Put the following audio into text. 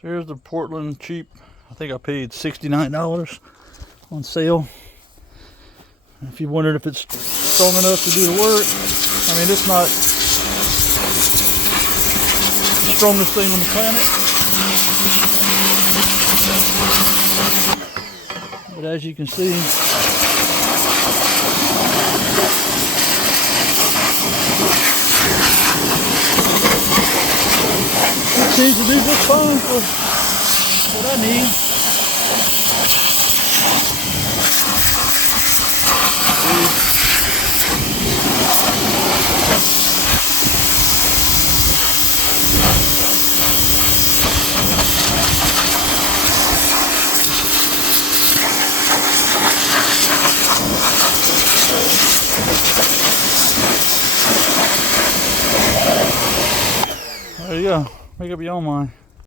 So here's the Portland cheap. I think I paid $69 on sale. If you wondered if it's strong enough to do the work, I mean, it's not the strongest thing on the planet. But as you can see, it seems to do just fine for what I need. There you go. Make up your own mind.